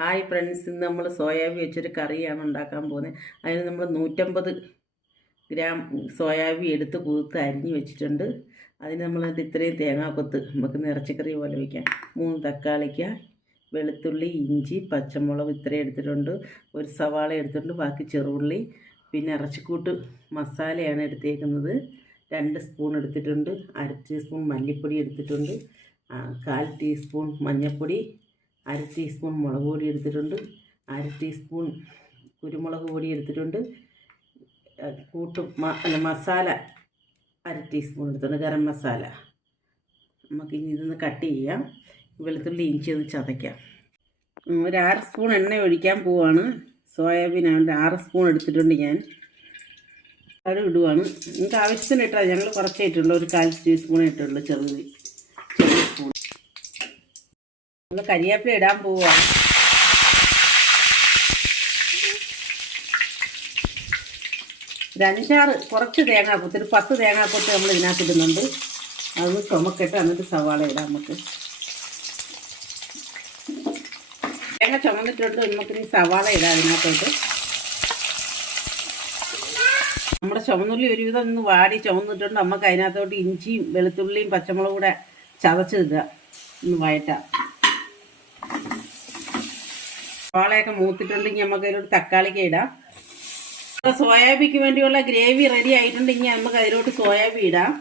Hi friends, ഇന്ന് നമ്മൾ soybean വെച്ചൊരു കറിയാണ് ഉണ്ടാക്കാൻ പോകുന്നത്. അതിന് നമ്മൾ 150 ഗ്രാം സോയാബീൻ എടുത്ത് കുതിർത്ത് അരിഞ്ഞ് വെച്ചിട്ടുണ്ട്. അതിന് നമ്മൾ ഇത്രയും തേങ്ങാക്കൊത്ത് നമുക്ക് നിറച്ചിക്കറി പോലെ വയ്ക്കാം. 3 തക്കാളിക്ക, വെളുത്തുള്ളി, ഇഞ്ചി, പച്ചമുളക് ഇത്രയും എടുത്തിട്ടുണ്ട്. ഒരു സവാള എടുത്തിട്ടുണ്ട്, ബാക്കി ചെറുള്ളി. പിന്നെ ഇറച്ചിക്കൂട്ട് മസാലയാണ് എടുത്തേക്കുന്നത്. 2 സ്പൂൺ എടുത്തിട്ടുണ്ട്. 1/2 ടീസ്പൂൺ മല്ലിപ്പൊടി എടുത്തിട്ടുണ്ട്. 1/4 ടീസ്പൂൺ മഞ്ഞൾപ്പൊടി, 1/2 ടീസ്പൂൺ മുളക് പൊടി എടുത്തിട്ടുണ്ട്. 1/2 ടീസ്പൂൺ കുരുമുളക് പൊടി എടുത്തിട്ടുണ്ട്. മസാല 1/2 ടീസ്പൂൺ എടുത്തിട്ടുണ്ട്, ഗരം മസാല. നമുക്കിനി ഇതൊന്ന് കട്ട് ചെയ്യാം. വെളുത്തുള്ളി ഇഞ്ചി ഒന്ന് ചതയ്ക്കാം. ഒരു 6 സ്പൂൺ എണ്ണ ഒഴിക്കാൻ പോവാണ്. സോയാബീനാണ് 6 സ്പൂൺ എടുത്തിട്ടുണ്ട്. ഞാൻ അത് ഇടുവാണ്. നിങ്ങൾക്ക് ആവശ്യത്തിന് ഇട്ടാൽ ഞങ്ങൾ കുറച്ചേ ഇട്ടുള്ളൂ, ഒരു 1/4 ടീസ്പൂൺ ഇട്ടുള്ളൂ. ചെറിയ സ്പൂൺ നമ്മൾ കരിവേപ്പില ഇടാൻ പോവുകയാണ്. ഒരു 5-6 കുറച്ച് തേങ്ങാക്കൊത്ത്, ഒരു 10 തേങ്ങാക്കൊത്ത് നമ്മൾ ഇതിനകത്ത് ഇടുന്നുണ്ട്. അതൊന്ന് ചുമക്കിട്ട് എന്നിട്ട് സവാള ഇടാം. നമുക്ക് തേങ്ങ ചുമന്നിട്ടുണ്ട്. നമുക്കിനി സവാള ഇടാം അതിനകത്തോട്ട്. നമ്മുടെ ചുമന്നുള്ളി ഒരുവിധം ഒന്ന് വാടി ചുമന്നിട്ടുണ്ട്. നമുക്ക് അതിനകത്തോട്ട് ഇഞ്ചിയും വെളുത്തുള്ളിയും പച്ചമുളകും കൂടെ ചതച്ച് ഇടുക, ഒന്ന് വഴറ്റാം. സവാളയൊക്കെ മൂത്തിട്ടുണ്ടെങ്കിൽ നമുക്ക് അതിലോട്ട് തക്കാളിക്ക് ഇടാം. സോയാബീക്ക് വേണ്ടിയുള്ള ഗ്രേവി റെഡി ആയിട്ടുണ്ടെങ്കിൽ നമുക്ക് അതിലോട്ട് സോയാബീൻ ഇടാം.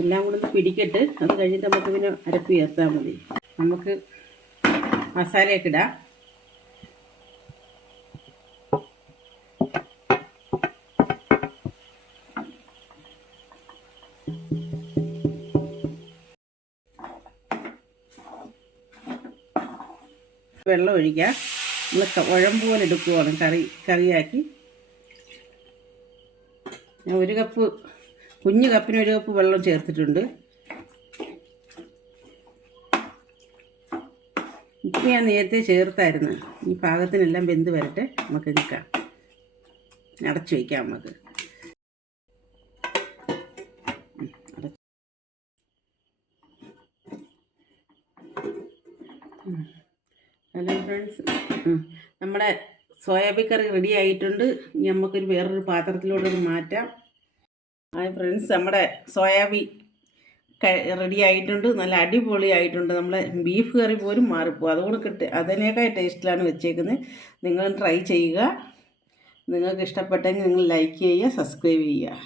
എല്ലാം കൂടെ പിടിക്കട്ട്. അത് കഴിഞ്ഞിട്ട് നമുക്ക് പിന്നെ അരപ്പ് ചേർത്താൽ മതി. നമുക്ക് മസാലയൊക്കെ ഇടാം. വെള്ളം ഒഴിക്കുക. നമ്മൾ കുഴമ്പ് പോലെ എടുക്കുവാണ്, കറിയാക്കി. ഞാൻ 1 കപ്പ്, കുഞ്ഞ് കപ്പിന് 1 കപ്പ് വെള്ളം ചേർത്തിട്ടുണ്ട്. ഇപ്പം ഞാൻ നേരത്തെ ചേർത്തായിരുന്നു. ഈ പാകത്തിനെല്ലാം വെന്ത് വരട്ടെ. നമുക്ക് നിൽക്കാം, അടച്ചു വയ്ക്കാം. നമുക്ക് ഹലോ ഫ്രണ്ട്സ്, നമ്മുടെ സോയാബീൻ കറി റെഡി ആയിട്ടുണ്ട്. ഇനി നമുക്കൊരു വേറൊരു പാത്രത്തിലോട്ട് മാറ്റാം. ഹായ് ഫ്രണ്ട്സ്, നമ്മുടെ സോയാബീൻ റെഡി ആയിട്ടുണ്ട്. നല്ല അടിപൊളി ആയിട്ടുണ്ട്. നമ്മളെ ബീഫ് കറി പോലും മാറിപ്പോകും. അതുകൊണ്ട് അതിനേക്കാൾ ടേസ്റ്റിലാണ് വെച്ചേക്കുന്നത്. നിങ്ങൾ ട്രൈ ചെയ്യുക. നിങ്ങൾക്ക് ഇഷ്ടപ്പെട്ടെങ്കിൽ നിങ്ങൾ ലൈക്ക് ചെയ്യുക, സബ്സ്ക്രൈബ് ചെയ്യുക.